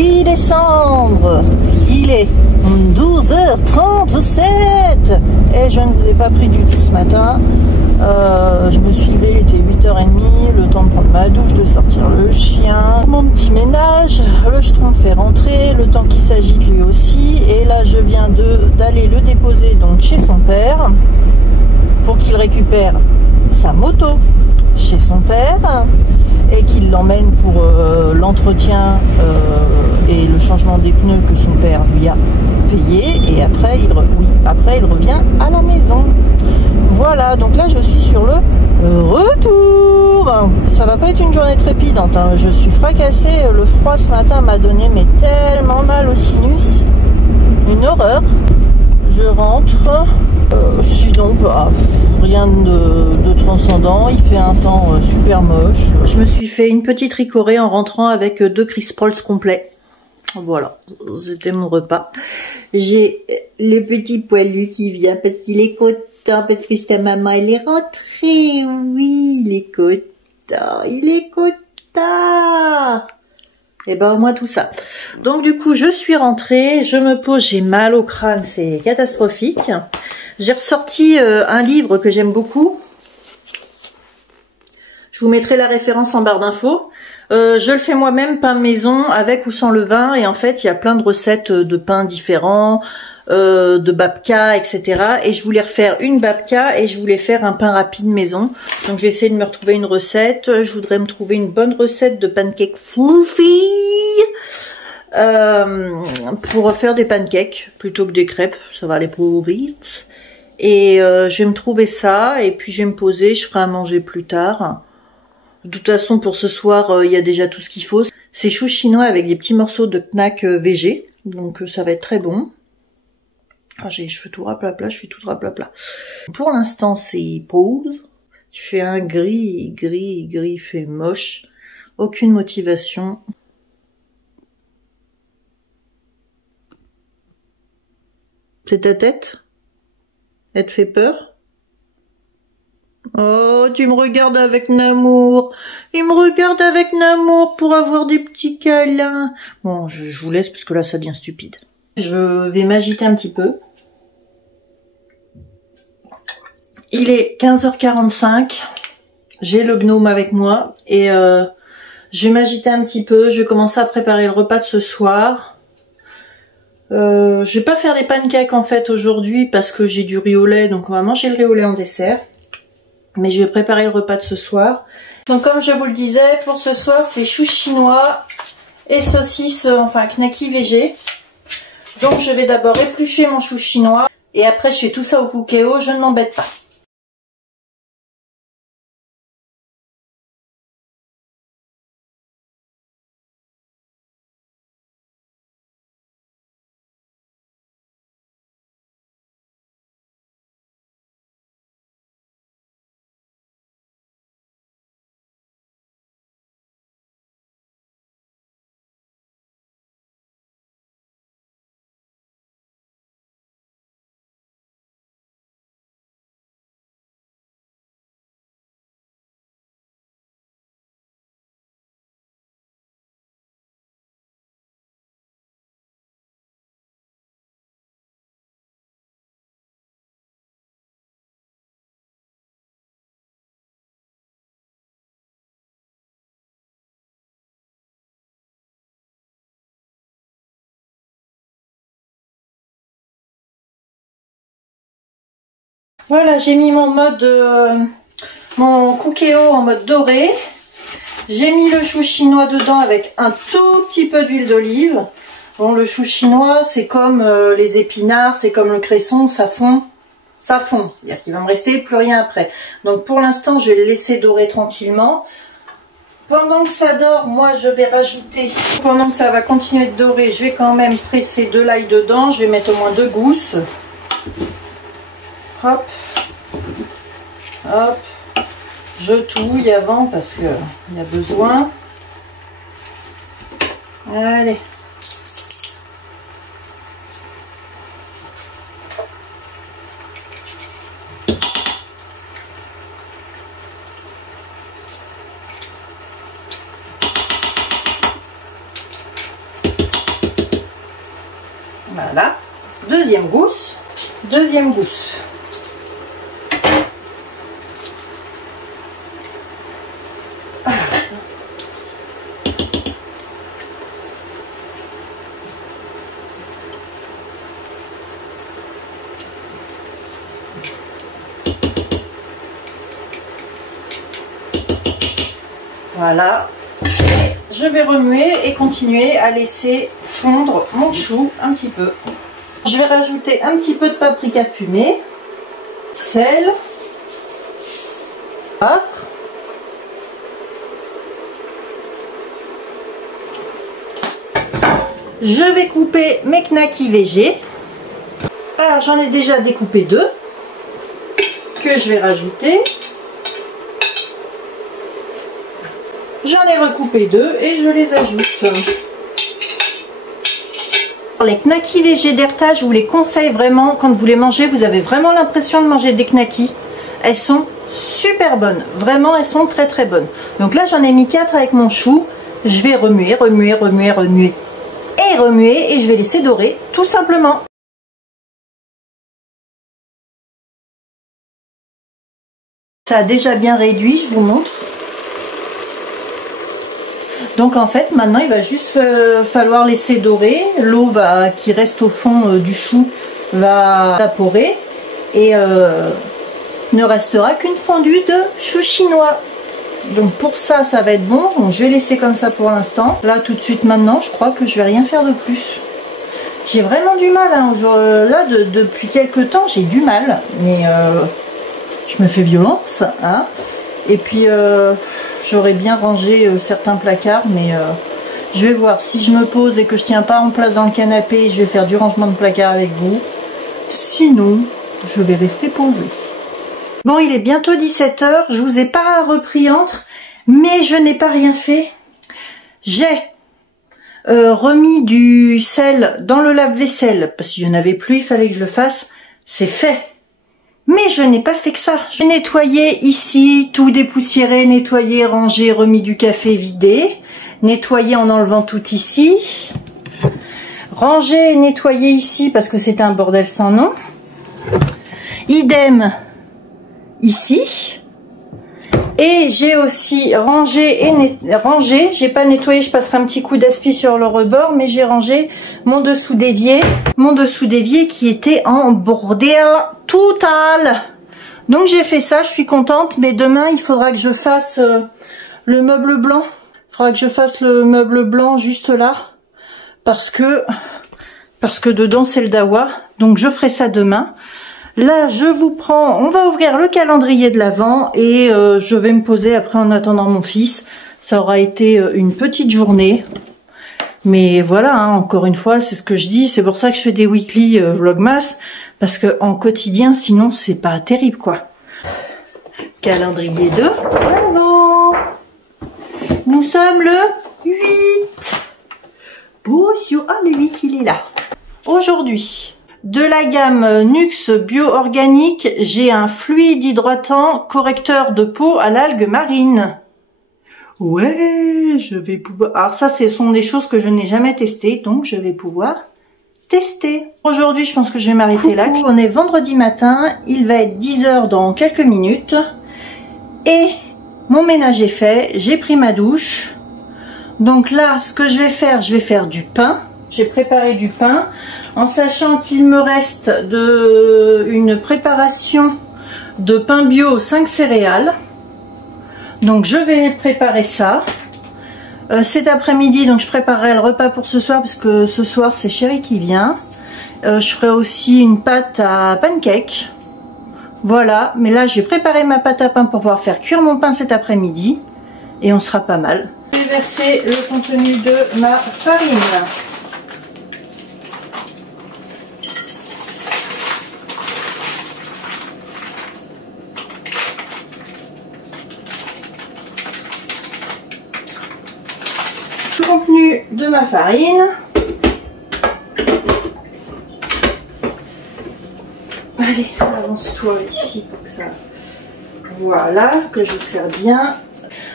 8 décembre, il est 12h37 et je ne vous ai pas pris du tout ce matin. Je me suis levée, il était 8h30, le temps de prendre ma douche, de sortir le chien, mon petit ménage, le jeton fait rentrer, le temps qu'il s'agite lui aussi, et là je viens d'aller le déposer donc chez son père pour qu'il récupère sa moto chez son père et qu'il l'emmène pour l'entretien et le changement des pneus que son père lui a payé, et après il revient à la maison. Voilà, donc là je suis sur le retour. Ça va pas être une journée trépidante, hein. Je suis fracassée, le froid ce matin m'a donné mais tellement mal au sinus, une horreur. Je rentre, sinon bah, rien de transcendant, il fait un temps super moche. Je me suis fait une petite ricorée en rentrant avec 2 Crisp Rolls complets. Voilà, c'était mon repas. J'ai le petit poilu qui vient parce qu'il est content, parce que sa maman elle est rentrée. Oui, il est content, il est content. Et ben moi tout ça. Donc du coup je suis rentrée, je me pose, j'ai mal au crâne, c'est catastrophique. J'ai ressorti un livre que j'aime beaucoup. Je vous mettrai la référence en barre d'infos. Je le fais moi-même, pain maison, avec ou sans levain, et en fait il y a plein de recettes de pains différents, de babka, etc. Et je voulais refaire une babka et je voulais faire un pain rapide maison. Donc j'ai essayé de me retrouver une recette. Je voudrais me trouver une bonne recette de pancakes fluffy pour faire des pancakes plutôt que des crêpes. Ça va aller plus vite. Et je vais me trouver ça et puis je vais me poser. Je ferai à manger plus tard. De toute façon, pour ce soir, il y a déjà tout ce qu'il faut. C'est chou chinois avec des petits morceaux de knack végé. Donc ça va être très bon. Ah, j'ai les cheveux tout raplapla, je suis toute raplapla. Pour l'instant, c'est pause. Je fais un gris, fait moche. Aucune motivation. C'est ta tête? Elle te fait peur? Oh, tu me regardes avec Namour. Il me regarde avec Namour pour avoir des petits câlins. Bon, je vous laisse parce que là, ça devient stupide. Je vais m'agiter un petit peu. Il est 15h45. J'ai le gnome avec moi et je vais m'agiter un petit peu. Je vais commencer à préparer le repas de ce soir. Je vais pas faire des pancakes en fait aujourd'hui parce que j'ai du riz au lait, donc on va manger le riz au lait en dessert. Mais je vais préparer le repas de ce soir. Donc comme je vous le disais, pour ce soir c'est chou chinois et saucisses, enfin knacky végé. Donc je vais d'abord éplucher mon chou chinois et après je fais tout ça au cookéo, je ne m'embête pas. Voilà, j'ai mis mon mon cookéo en mode doré. J'ai mis le chou chinois dedans avec un tout petit peu d'huile d'olive. Bon, le chou chinois, c'est comme les épinards, c'est comme le cresson, ça fond. Ça fond, c'est-à-dire qu'il va me rester plus rien après. Donc pour l'instant, je vais le laisser dorer tranquillement. Pendant que ça dort, moi je vais rajouter, pendant que ça va continuer de dorer, je vais quand même presser de l'ail dedans. Je vais mettre au moins 2 gousses. Hop, hop, je touille avant parce que il y a besoin. Allez. deuxième gousse. Deuxième gousse. Voilà. Je vais remuer et continuer à laisser fondre mon chou un petit peu. Je vais rajouter un petit peu de paprika fumé, sel, poivre. Je vais couper mes knackis végés. Alors j'en ai déjà découpé 2 que je vais rajouter. J'en ai recoupé 2 et je les ajoute. Les knackis végés d'Herta, je vous les conseille vraiment. Quand vous les mangez, vous avez vraiment l'impression de manger des knackis. Elles sont super bonnes. Vraiment, elles sont très très bonnes. Donc là, j'en ai mis 4 avec mon chou. Je vais remuer, remuer, remuer, remuer. Et remuer, et je vais laisser dorer, tout simplement. Ça a déjà bien réduit, je vous montre. Donc en fait maintenant il va juste falloir laisser dorer, l'eau qui reste au fond du chou va évaporer et ne restera qu'une fondue de chou chinois. Donc pour ça, ça va être bon. Donc, je vais laisser comme ça pour l'instant. Là tout de suite maintenant, je crois que je vais rien faire de plus. J'ai vraiment du mal, hein. Là depuis quelques temps j'ai du mal, mais je me fais violence, hein. Et puis j'aurais bien rangé certains placards, mais je vais voir. Si je me pose et que je tiens pas en place dans le canapé, je vais faire du rangement de placard avec vous. Sinon, je vais rester posée. Bon, il est bientôt 17 h. Je vous ai pas repris entre, mais je n'ai pas rien fait. J'ai remis du sel dans le lave-vaisselle, parce qu'il n'y en avait plus, il fallait que je le fasse. C'est fait. Mais je n'ai pas fait que ça. J'ai nettoyé ici, tout dépoussiéré, nettoyé, rangé, remis du café vidé. Nettoyé en enlevant tout ici. Rangé et nettoyé ici parce que c'était un bordel sans nom. Idem ici. Et j'ai aussi rangé et rangé. J'ai pas nettoyé, je passerai un petit coup d'aspi sur le rebord, mais j'ai rangé mon dessous d'évier. Mon dessous d'évier qui était en bordel total. Donc j'ai fait ça, je suis contente, mais demain il faudra que je fasse le meuble blanc. Il faudra que je fasse le meuble blanc juste là. Parce que dedans c'est le dawa. Donc je ferai ça demain. Là je vous prends, on va ouvrir le calendrier de l'Avent et je vais me poser après en attendant mon fils. Ça aura été une petite journée. Mais voilà, hein, encore une fois, c'est ce que je dis. C'est pour ça que je fais des weekly vlogmas. Parce que en quotidien, sinon, c'est pas terrible, quoi. Calendrier de l'Avent. Nous sommes le 8. Bonjour, ah, le 8, il est là. Aujourd'hui, de la gamme Nuxe Bio Organique, j'ai un fluide hydratant correcteur de peau à l'algue marine. Ouais, je vais pouvoir... Alors ça, ce sont des choses que je n'ai jamais testées, donc je vais pouvoir tester. Aujourd'hui, je pense que je vais m'arrêter là. On est vendredi matin, il va être 10 h dans quelques minutes. Et mon ménage est fait, j'ai pris ma douche. Donc là, ce que je vais faire du pain. J'ai préparé du pain, en sachant qu'il me reste une préparation de pain bio 5 céréales. Donc je vais préparer ça cet après-midi. Donc je préparerai le repas pour ce soir parce que ce soir c'est Chéri qui vient. Je ferai aussi une pâte à pancake. Voilà, mais là j'ai préparé ma pâte à pain pour pouvoir faire cuire mon pain cet après-midi et on sera pas mal. Je vais verser le contenu de ma farine. Contenu de ma farine. Allez, avance-toi ici pour que ça... Voilà, que je sers bien.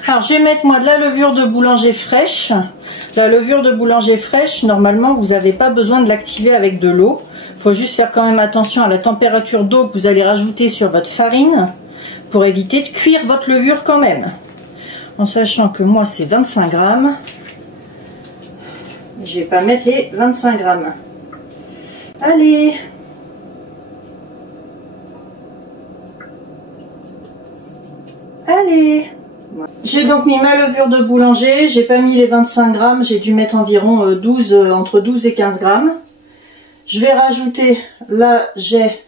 Alors, je vais mettre moi de la levure de boulanger fraîche. La levure de boulanger fraîche, normalement, vous n'avez pas besoin de l'activer avec de l'eau. faut juste faire quand même attention à la température d'eau que vous allez rajouter sur votre farine pour éviter de cuire votre levure quand même. En sachant que moi c'est 25 grammes. Je vais pas mettre les 25 grammes. Allez! Allez! J'ai donc mis ma levure de boulanger, j'ai pas mis les 25 grammes, j'ai dû mettre environ entre 12 et 15 grammes. Je vais rajouter, là j'ai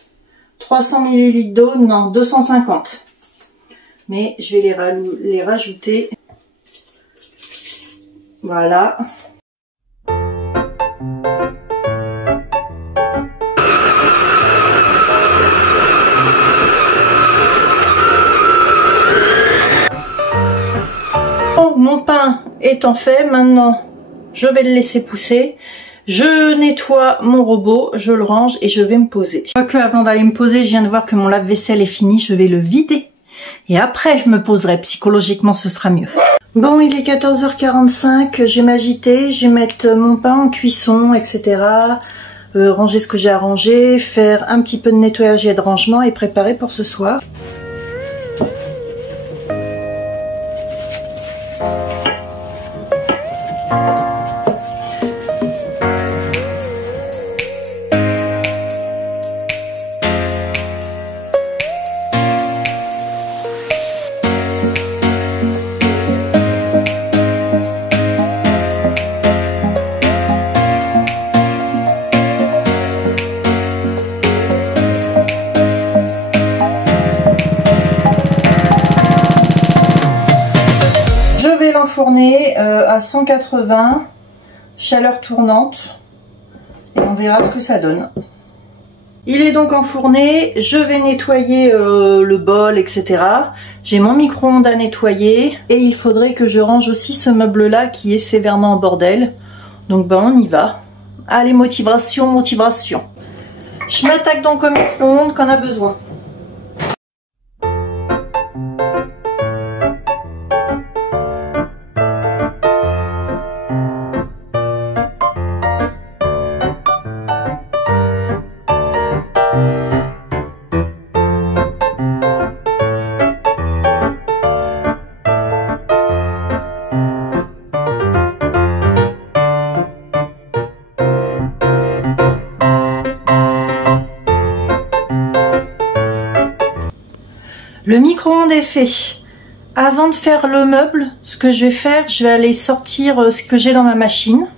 300 ml d'eau, non 250. Mais je vais les rajouter. Voilà. Mon pain étant fait, maintenant je vais le laisser pousser. Je nettoie mon robot, je le range et je vais me poser. Quoique avant d'aller me poser, je viens de voir que mon lave-vaisselle est fini, je vais le vider. Et après je me poserai, psychologiquement ce sera mieux. Bon, il est 14h45, je vais m'agiter, je vais mettre mon pain en cuisson, etc. Ranger ce que j'ai à ranger, faire un petit peu de nettoyage et de rangement et préparer pour ce soir. L'enfourner à 180, chaleur tournante, et on verra ce que ça donne. Il est donc enfourné, je vais nettoyer le bol, etc. J'ai mon micro-ondes à nettoyer, et il faudrait que je range aussi ce meuble-là qui est sévèrement en bordel. Donc ben on y va. Allez, motivation, motivation. Je m'attaque donc au micro-ondes qu'on a besoin. Le micro-ondes est fait. Avant de faire le meuble, ce que je vais faire, je vais aller sortir ce que j'ai dans ma machine.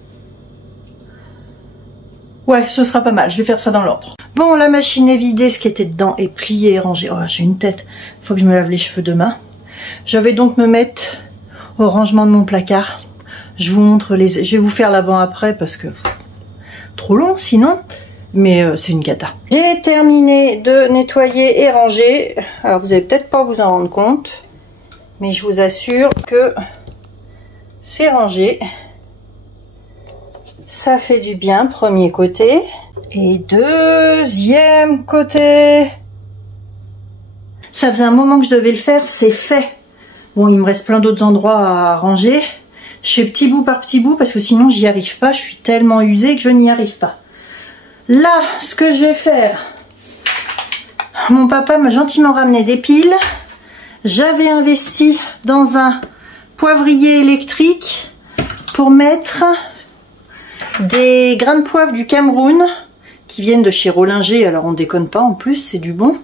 Ouais, ce sera pas mal, je vais faire ça dans l'ordre. Bon, la machine est vidée, ce qui était dedans est plié et rangé. Oh, j'ai une tête, il faut que je me lave les cheveux demain. Je vais donc me mettre au rangement de mon placard. Je vous montre je vais vous faire l'avant-après parce que trop long sinon. Mais c'est une cata. J'ai terminé de nettoyer et ranger. Alors vous allez peut-être pas vous en rendre compte, mais je vous assure que c'est rangé. Ça fait du bien, premier côté. Et deuxième côté. Ça faisait un moment que je devais le faire, c'est fait. Bon, il me reste plein d'autres endroits à ranger. Je fais petit bout par petit bout parce que sinon j'y arrive pas. Je suis tellement usée que je n'y arrive pas. Là, ce que je vais faire, mon papa m'a gentiment ramené des piles. J'avais investi dans un poivrier électrique pour mettre des grains de poivre du Cameroun qui viennent de chez Rollinger. Alors on déconne pas, en plus c'est du bon.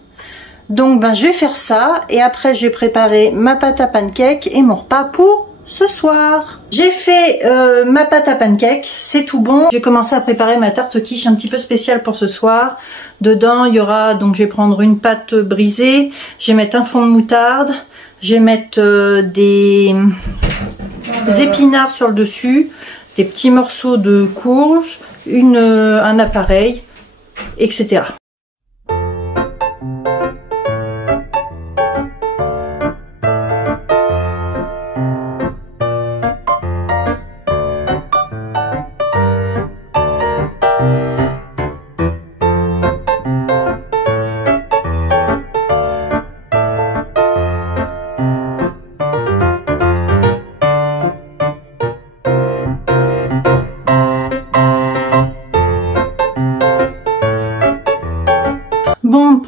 Donc ben je vais faire ça et après je vais préparer ma pâte à pancake et mon repas pour ce soir. J'ai fait ma pâte à pancake, c'est tout bon. J'ai commencé à préparer ma tarte quiche un petit peu spéciale pour ce soir. Dedans il y aura, donc je vais prendre une pâte brisée, je vais mettre un fond de moutarde, je vais mettre des épinards sur le dessus, des petits morceaux de courge, un appareil, etc.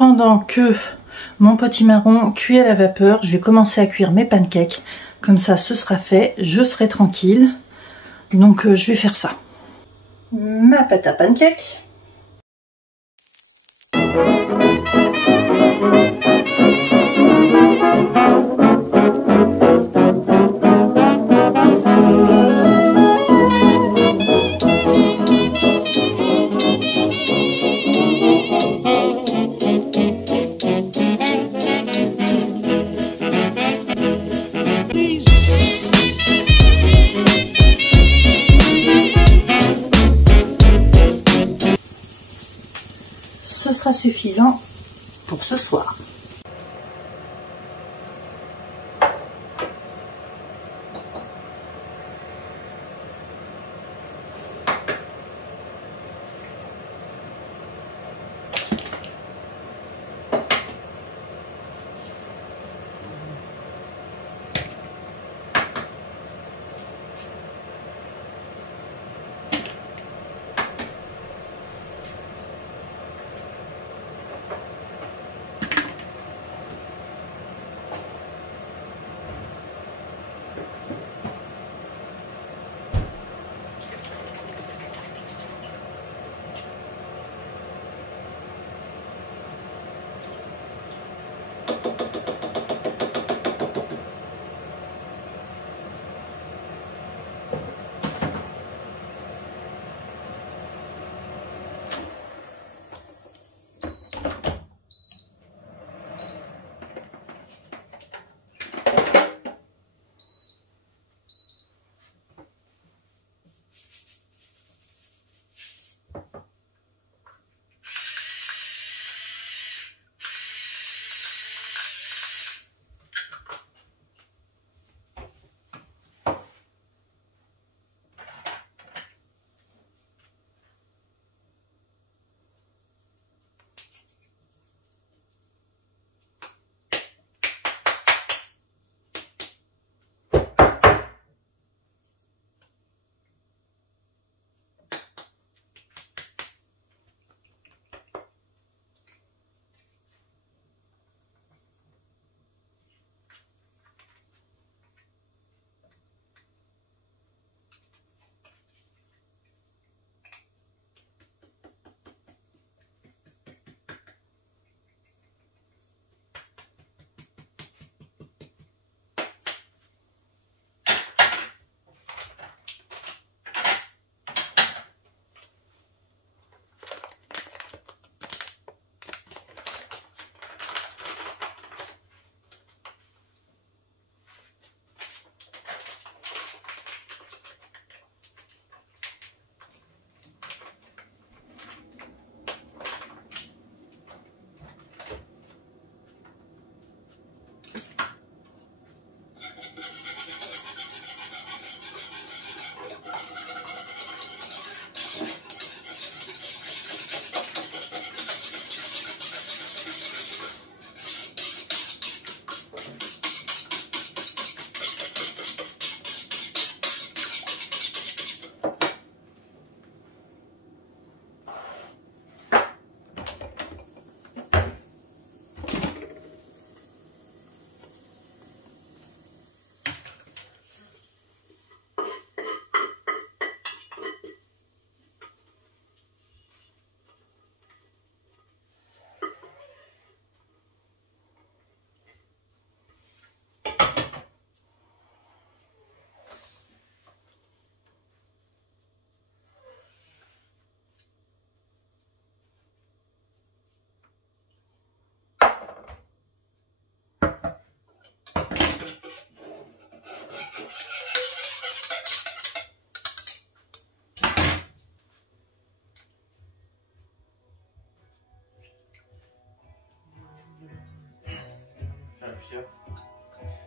pendant que mon potimarron cuit à la vapeur, je vais commencer à cuire mes pancakes. Comme ça, ce sera fait, je serai tranquille. Donc je vais faire ça. Ma pâte à pancakes. Ce sera suffisant pour ce soir.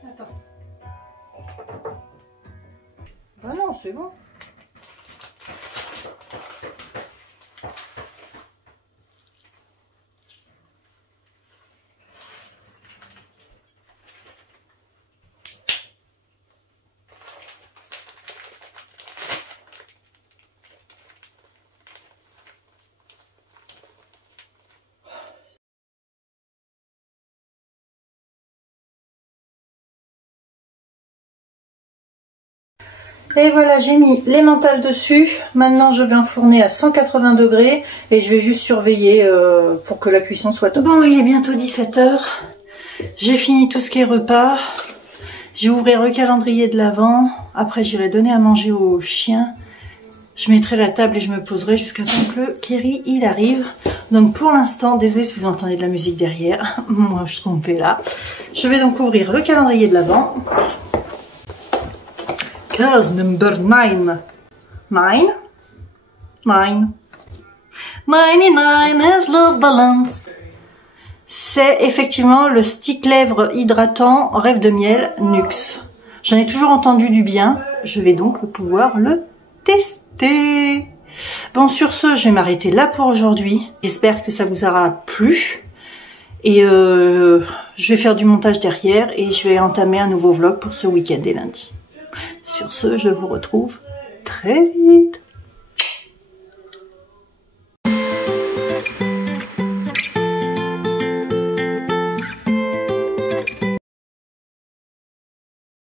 Attends. Bah non, c'est bon. Et voilà, j'ai mis les mentales dessus. Maintenant, je vais enfourner à 180 degrés et je vais juste surveiller pour que la cuisson soit top. Bon, il est bientôt 17 h. J'ai fini tout ce qui est repas. Je vais ouvrir le calendrier de l'Avent. Après, j'irai donner à manger aux chiens. Je mettrai la table et je me poserai jusqu'à temps que le Kiri il arrive. Donc pour l'instant, désolé si vous entendez de la musique derrière. Moi, je suis trompée là. Je vais donc ouvrir le calendrier de l'Avent. Cause number 9. 9? 9. 99 is love balance. C'est effectivement le stick lèvres hydratant Rêve de miel Nuxe. J'en ai toujours entendu du bien. Je vais donc pouvoir le tester. Bon, sur ce, je vais m'arrêter là pour aujourd'hui. J'espère que ça vous aura plu. Et je vais faire du montage derrière et je vais entamer un nouveau vlog pour ce week-end et lundi. Sur ce, je vous retrouve très vite.